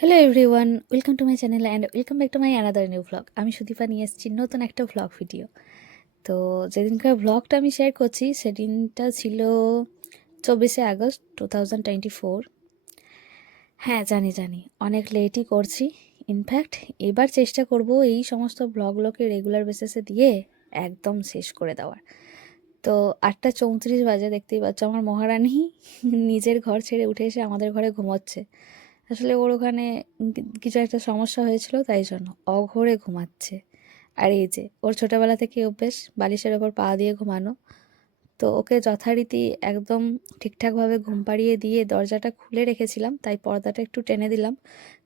Hello everyone, welcome to my channel and welcome back to my another new vlog. আমি সুদীপা নিয়ে এসেছি নতুন একটা ভ্লগ ভিডিও। তো যেদিনকার ভ্লগটা আমি শেয়ার করছি সেদিনটা ছিল 24শে আগস্ট 2024। হ্যাঁ, জানি অনেক লেটই করছি। ইনফ্যাক্ট এবার চেষ্টা করব এই সমস্ত ভ্লগগুলোকে রেগুলার বেসিসে দিয়ে একদম শেষ করে দেওয়ার। তো 8:34 বাজে, দেখতেই পাচ্ছ আমার মহারানী নিজের ঘর ছেড়ে উঠে এসে আমাদের ঘরে ঘুমোচ্ছে। আসলে ওর ওখানে কিছু একটা সমস্যা হয়েছিল, তাই জন্য অঘোরে ঘুমাচ্ছে। আর এই যে ওর ছোটোবেলা থেকে অভ্যেস বালিশের ওপর পা দিয়ে ঘুমানো। তো ওকে যথারীতি একদম ঠিকঠাকভাবে ঘুম পাড়িয়ে দিয়ে দরজাটা খুলে রেখেছিলাম, তাই পর্দাটা একটু টেনে দিলাম,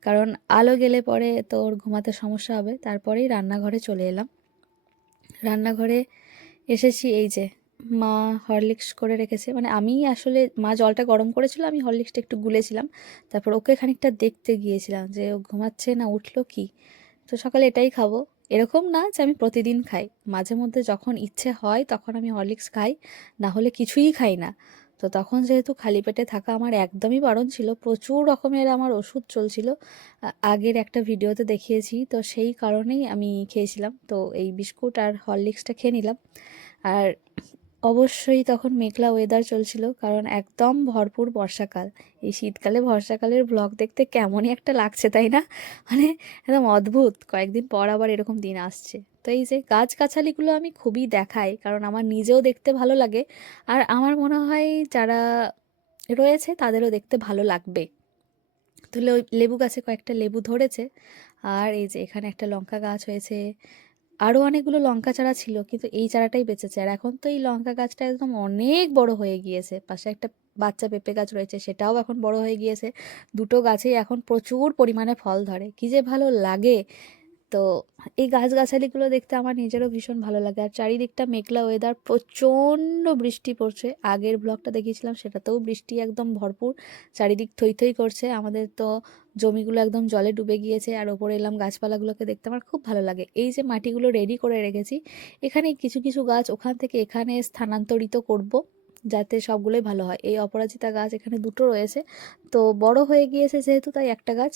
কারণ আলো গেলে পরে তো ওর ঘুমাতে সমস্যা হবে। তারপরেই রান্নাঘরে চলে এলাম। রান্নাঘরে এসেছি, এই যে মা হরলিক্স করে রেখেছে, মানে আমি আসলে মা জলটা গরম করেছিল, আমি হরলিক্সটা একটু গুলেছিলাম। তারপর ওকে খানিকটা দেখতে গিয়েছিলাম যে ও ঘুমাচ্ছে না উঠলো কি। তো সকালে এটাই খাবো, এরকম না যে আমি প্রতিদিন খাই, মাঝে মধ্যে যখন ইচ্ছে হয় তখন আমি হরলিক্স খাই, না হলে কিছুই খাই না। তো তখন যেহেতু খালি পেটে থাকা আমার একদমই বারণ ছিল, প্রচুর রকমের আমার ওষুধ চলছিল, আগের একটা ভিডিওতে দেখিয়েছি, তো সেই কারণেই আমি খেয়েছিলাম। তো এই বিস্কুট আর হরলিক্সটা খেয়ে নিলাম। আর অবশ্যই তখন মেঘলা ওয়েদার চলছিল, কারণ একদম ভরপুর বর্ষাকাল। এই শীতকালে বর্ষাকালের ব্লগ দেখতে কেমনই একটা লাগছে, তাই না? মানে একদম অদ্ভুত, কয়েকদিন পর আবার এরকম দিন আসছে। তো এই যে গাছগাছালিগুলো আমি খুবই দেখাই, কারণ আমার নিজেও দেখতে ভালো লাগে, আর আমার মনে হয় যারা রয়েছে তাদেরও দেখতে ভালো লাগবে। তো লেবু গাছে কয়েকটা লেবু ধরেছে। আর এই যে এখানে একটা লঙ্কা গাছ হয়েছে, আরও অনেকগুলো লঙ্কা চারা ছিল, কিন্তু এই চারাটাই বেঁচেছে। আর এখন তো এই লঙ্কা গাছটা একদম অনেক বড় হয়ে গিয়েছে। পাশে একটা বাচ্চা পেঁপে গাছ রয়েছে, সেটাও এখন বড় হয়ে গিয়েছে। দুটো গাছেই এখন প্রচুর পরিমাণে ফল ধরে, কী যে ভালো লাগে। তো এই গাছগাছালিগুলো দেখতে আমার নিজেরও ভীষণ ভালো লাগে। আর চারিদিকটা মেঘলা ওয়েদার, প্রচণ্ড বৃষ্টি পড়ছে। আগের ব্লগটা দেখিয়েছিলাম সেটাতেও বৃষ্টি একদম ভরপুর, চারিদিক থই থই করছে। আমাদের তো জমিগুলো একদম জলে ডুবে গিয়েছে। আর ওপরে এলাম গাছপালাগুলোকে দেখতে আমার খুব ভালো লাগে। এই যে মাটিগুলো রেডি করে রেখেছি, এখানে কিছু কিছু গাছ ওখান থেকে এখানে স্থানান্তরিত করব, যাতে সবগুলোই ভালো হয়। এই অপরাজিতা গাছ এখানে দুটো রয়েছে, তো বড় হয়ে গিয়েছে যেহেতু, তাই একটা গাছ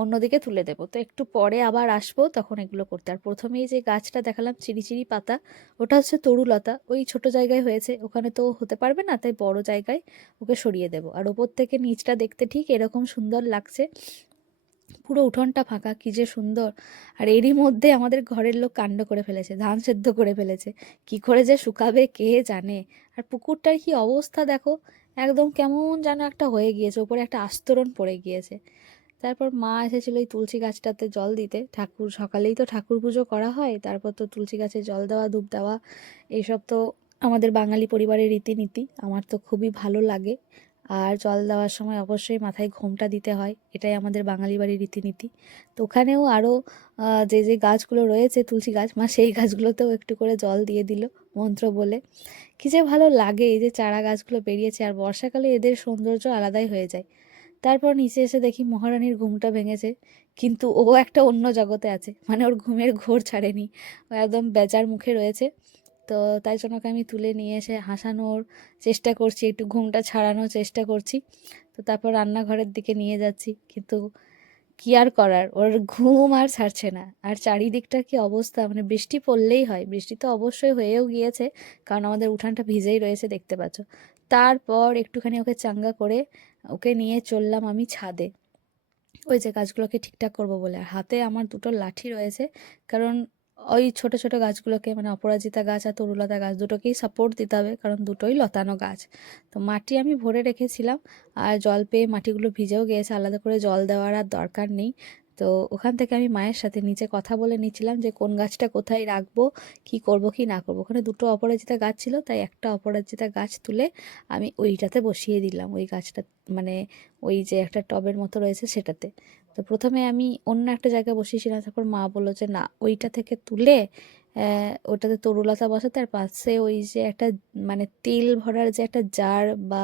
অন্যদিকে তুলে দেবো। তো একটু পরে আবার আসবো তখন এগুলো করতে। আর প্রথমেই যে গাছটা দেখালাম চিরি চিরি পাতা, ওটা হচ্ছে তরুলতা। ওই ছোট জায়গায় হয়েছে, ওখানে তো হতে পারবে না, তাই বড় জায়গায় ওকে সরিয়ে দেবো। আর ওপর থেকে নিচটা দেখতে ঠিক এরকম সুন্দর লাগছে, পুরো উঠোনটা ফাঁকা, কি যে সুন্দর। আর এরই মধ্যে আমাদের ঘরের লোক কাণ্ড করে ফেলেছে, ধান সেদ্ধ করে ফেলেছে, কি করে যে শুকাবে কে জানে। আর পুকুরটার কি অবস্থা দেখো, একদম কেমন যেন একটা হয়ে গিয়েছে, উপরে একটা আস্তরণ পড়ে গিয়েছে। তারপর মা এসেছিল এই তুলসী গাছটাতে জল দিতে, ঠাকুর সকালেই তো ঠাকুর পুজো করা হয়, তারপর তো তুলসী গাছে জল দেওয়া, ধূপ দেওয়া, এইসব তো আমাদের বাঙালি পরিবারের রীতিনীতি, আমার তো খুবই ভালো লাগে। আর জল দেওয়ার সময় অবশ্যই মাথায় ঘোমটা দিতে হয়, এটাই আমাদের বাঙালি বাড়ির রীতিনীতি। তো ওখানেও আরও যে যে গাছগুলো রয়েছে তুলসী গাছ, মা সেই গাছগুলোতেও একটু করে জল দিয়ে দিল মন্ত্র বলে। কী যে ভালো লাগে, এই যে চারা গাছগুলো বেরিয়েছে, আর বর্ষাকালে এদের সৌন্দর্য আলাদাই হয়ে যায়। তারপর নিচে এসে দেখি মহারানীর ঘুমটা ভেঙেছে, কিন্তু ও একটা অন্য জগতে আছে, মানে ওর ঘুমের ঘোর ছাড়েনি, ও একদম বেজার মুখে রয়েছে। তো তাই জন্য ওকে আমি তুলে নিয়ে এসে হাসানোর চেষ্টা করছি, একটু ঘুমটা ছাড়ানোর চেষ্টা করছি। তো তারপর রান্নাঘরের দিকে নিয়ে যাচ্ছি, কিন্তু কি আর করার, ওর ঘুম আর ছাড়ছে না। আর চারিদিকটা কি অবস্থা, মানে বৃষ্টি পড়লেই হয়, বৃষ্টি তো অবশ্যই হয়েও গিয়েছে, কারণ আমাদের উঠানটা ভিজেই রয়েছে দেখতে পাচ্ছ। তারপর একটুখানি ওকে চাঙ্গা করে ওকে নিয়ে চললাম আমি ছাদে, ওই যে গাছগুলোকে ঠিকঠাক করব বলে। আর হাতে আমার দুটো লাঠি রয়েছে, কারণ ওই ছোট ছোট গাছগুলোকে, মানে অপরাজিতা গাছ আর তরুলতা গাছ দুটোকেই সাপোর্ট দিতে হবে, কারণ দুটোই লতানো গাছ। তো মাটি আমি ভরে রেখেছিলাম, আর জল পেয়ে মাটিগুলো ভিজেও গিয়েছে, আলাদা করে জল দেওয়ার আর দরকার নেই। তো ওখান থেকে আমি মায়ের সাথে নিচে কথা বলে নিচ্ছিলাম যে কোন গাছটা কোথায় রাখবো, কি করব কি না করব। ওখানে দুটো অপরাজিতা গাছ ছিল, তাই একটা অপরাজিতা গাছ তুলে আমি ওইটাতে বসিয়ে দিলাম, ওই গাছটা, মানে ওই যে একটা টবের মতো রয়েছে সেটাতে। তো প্রথমে আমি অন্য একটা জায়গায় বসিয়েছিলাম, তারপর মা বললো যে না, ওইটা থেকে তুলে ওটাতে তরুলতা বসাতে, আর পাশে ওই যে একটা, মানে তেল ভরার যে একটা জার বা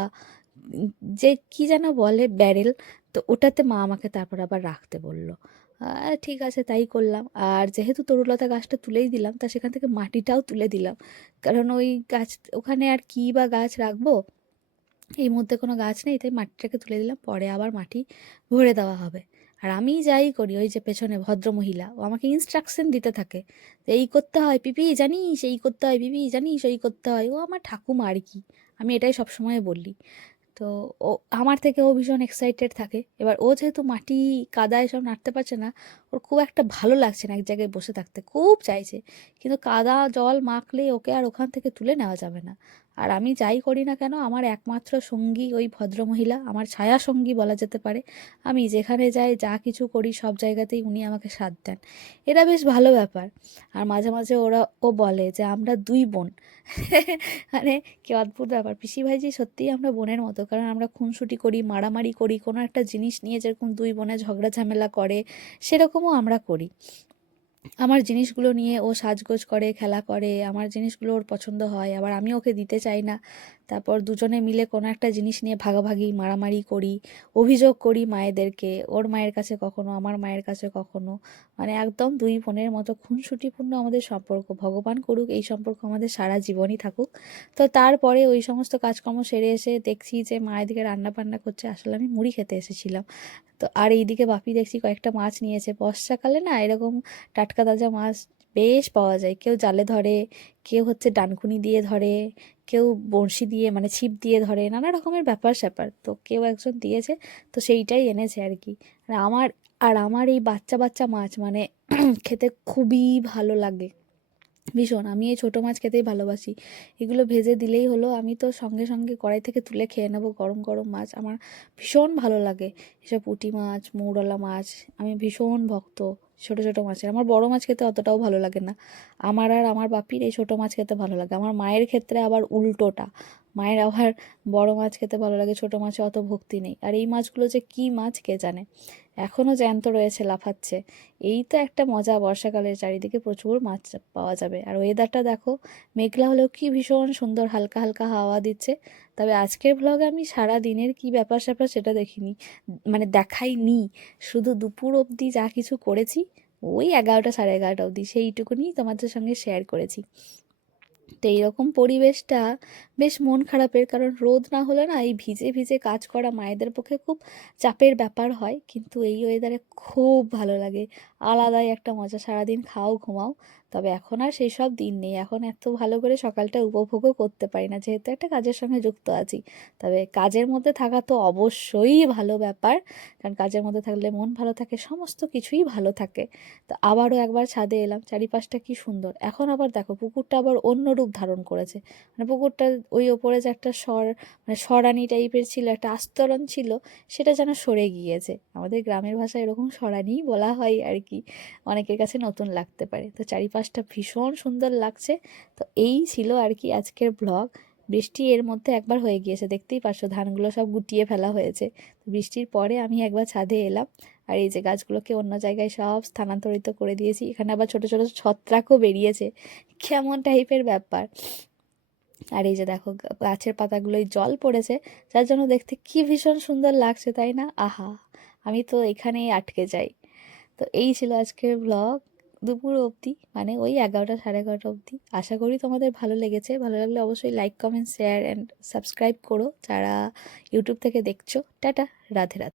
উম যে কি যেন বলে, ব্যারেল, তো ওটাতে মা আমাকে তারপর আবার রাখতে বলল। ঠিক আছে, তাই করলাম। আর যেহেতু তরুলতা গাছটা তুলেই দিলাম, তা সেখান থেকে মাটিটাও তুলে দিলাম, কারণ ওই গাছ, ওখানে আর কী বা গাছ রাখবো, এই মধ্যে কোনো গাছ নেই, তাই মাটিটাকে তুলে দিলাম, পরে আবার মাটি ভরে দেওয়া হবে। আর আমি যাই করি, ওই যে পেছনে ভদ্রমহিলা, ও আমাকে ইনস্ট্রাকশন দিতে থাকে যে এই করতে হয় পিপি জানিস, এই করতে হয় পিপি জানিস, ওই করতে হয়। ও আমার ঠাকুমা আর কি, আমি এটাই সবসময় বলি। তো ও আমার থেকে ও ভীষণ এক্সাইটেড থাকে। এবার ও যেহেতু মাটি কাদায় সব নাড়তে পারছে না, ওর খুব একটা ভালো লাগছে না এক জায়গায় বসে থাকতে, খুব চাইছে, কিন্তু কাদা জল মাখলে ওকে আর ওখান থেকে তুলে নেওয়া যাবে না। আর আমি যাই করি না কেন, আমার একমাত্র সঙ্গী ওই ভদ্রমহিলা, আমার ছায়া সঙ্গী বলা যেতে পারে। আমি যেখানে যাই যা কিছু করি সব জায়গাতেই উনি আমাকে সাথ দেন। এটা বেশ ভালো ব্যাপার। আর মাঝে মাঝে ও বলে যে আমরা দুই বোন। মানে কি অদ্ভুত ব্যাপার, পিসি ভাইজি সত্যিই আমরা বোনের মতো, কারণ আমরা খুনসুটি করি, মারামারি করি, কোনো একটা জিনিস নিয়ে যেরকম দুই বোনে ঝগড়া ঝামেলা করে সেরকমও আমরা করি। আমার জিনিসগুলো নিয়ে ও সাজগোজ করে, খেলা করে, আমার জিনিসগুলো ওর পছন্দ হয়, আবার আমি ওকে দিতে চাই না। তারপর দুজনে মিলে কোনো একটা জিনিস নিয়ে ভাগাভাগি মারামারি করি, অভিযোগ করি মায়েদেরকে, ওর মায়ের কাছে কখনো, আমার মায়ের কাছে কখনো। মানে একদম দুই বোনের মতো খুনসুটিপূর্ণ আমাদের সম্পর্ক। ভগবান করুক এই সম্পর্ক আমাদের সারা জীবনই থাকুক। তো তারপরে ওই সমস্ত কাজকর্ম সেরে এসে দেখছি যে মা এদিকে রান্না বান্না করছে, আসলে আমি মুড়ি খেতে এসেছিলাম। তো আর এইদিকে বাপি দেখছি কয়েকটা মাছ নিয়েছে, বর্ষাকালে না এরকম টাটকা তাজা মাছ বেশ পাওয়া যায়। কেউ জালে ধরে, কেউ হচ্ছে ডানকুনি দিয়ে ধরে, কেউ বড়শি দিয়ে মানে ছিপ দিয়ে ধরে, নানা রকমের ব্যাপার স্যাপার। তো কেউ একজন দিয়েছে, তো সেইটাই এনেছে আর কি। আর আমার এই বাচ্চা বাচ্চা মাছ মানে খেতে খুবই ভালো লাগে, ভীষণ। আমি এই ছোটো মাছ খেতেই ভালোবাসি। এগুলো ভেজে দিলেই হলো, আমি তো সঙ্গে সঙ্গে কড়াই থেকে তুলে খেয়ে নেবো গরম গরম মাছ। আমার ভীষণ ভালো লাগে এসব পুঁটি মাছ, মৌরলা মাছ, আমি ভীষণ ভক্ত ছোটো ছোটো মাছের। আমার বড় মাছ খেতে অতটাও ভালো লাগে না। আমার আর আমার বাপির এই ছোটো মাছ খেতে ভালো লাগে। আমার মায়ের ক্ষেত্রে আবার উল্টোটা, মায়ের আবার বড় মাছ খেতে ভালো লাগে, ছোটো মাছে অত ভক্তি নেই। আর এই মাছগুলো যে কী মাছ কে জানে, এখনও জ্যান্ত রয়েছে, লাফাচ্ছে। এই তো একটা মজা, বর্ষাকালের চারিদিকে প্রচুর মাছ পাওয়া যাবে। আর ওয়েদারটা দেখো, মেঘলা হলেও কি ভীষণ সুন্দর, হালকা হালকা হাওয়া দিচ্ছে। তবে আজকের ভ্লগে আমি সারা দিনের কি ব্যাপার স্যাপার সেটা দেখিনি, মানে দেখাইনি। শুধু দুপুর অবধি যা কিছু করেছি, ওই 11টা 11:30 অবধি, সেইটুকুনি তোমাদের সঙ্গে শেয়ার করেছি। তো এইরকম পরিবেশটা বেশ মন খারাপের, কারণ রোদ না হলে না এই ভিজে ভিজে কাজ করা মায়েদের পক্ষে খুব চাপের ব্যাপার হয়, কিন্তু এই ওয়েদারে খুব ভালো লাগে। আলাদাই একটা মজা, সারাদিন খাও ঘুমাও। তবে এখন আর সেই সব দিন নেই, এখন এত ভালো করে সকালটা উপভোগও করতে পারি না, যেহেতু একটা কাজের সঙ্গে যুক্ত আছি। তবে কাজের মধ্যে থাকা তো অবশ্যই ভালো ব্যাপার, কারণ কাজের মধ্যে থাকলে মন ভালো থাকে, সমস্ত কিছুই ভালো থাকে। তো আবারও একবার ছাদে এলাম, চারিপাশটা কি সুন্দর। এখন আবার দেখো পুকুরটা আবার অন্য রূপ ধারণ করেছে। মানে পুকুরটা ওই ওপরে যে একটা মানে সরানি টাইপের ছিল, একটা আস্তরণ ছিল, সেটা যেন সরে গিয়েছে। আমাদের গ্রামের ভাষায় এরকম সরানিই বলা হয় আর কি, অনেকের কাছে নতুন লাগতে পারে। তো চারিপাশটা ভীষণ সুন্দর লাগছে। তো এই ছিল আর কি আজকের ব্লগ। বৃষ্টি এর মধ্যে একবার হয়ে গিয়েছে, দেখতেই পারছো ধানগুলো সব গুটিয়ে ফেলা হয়েছে। তো বৃষ্টির পরে আমি একবার ছাদে এলাম, আর এই যে গাছগুলোকে অন্য জায়গায় সব স্থানান্তরিত করে দিয়েছি। এখানে আবার ছোট ছোট ছত্রাকও বেরিয়েছে, কেমন টাইপের ব্যাপার। আর এই যে দেখো গাছের পাতাগুলোই জল পড়েছে, যার জন্য দেখতে কি ভীষণ সুন্দর লাগছে, তাই না? আহা, আমি তো এখানেই আটকে যাই। তো এই ছিল আজকের ব্লগ, দুপুর অবধি, মানে ওই 11টা 11:30 অবধি। আশা করি তোমাদের ভালো লেগেছে। ভালো লাগলে অবশ্যই like comment share and subscribe করো যারা ইউটিউব থেকে দেখছো। টাটা, রাধে রাধে।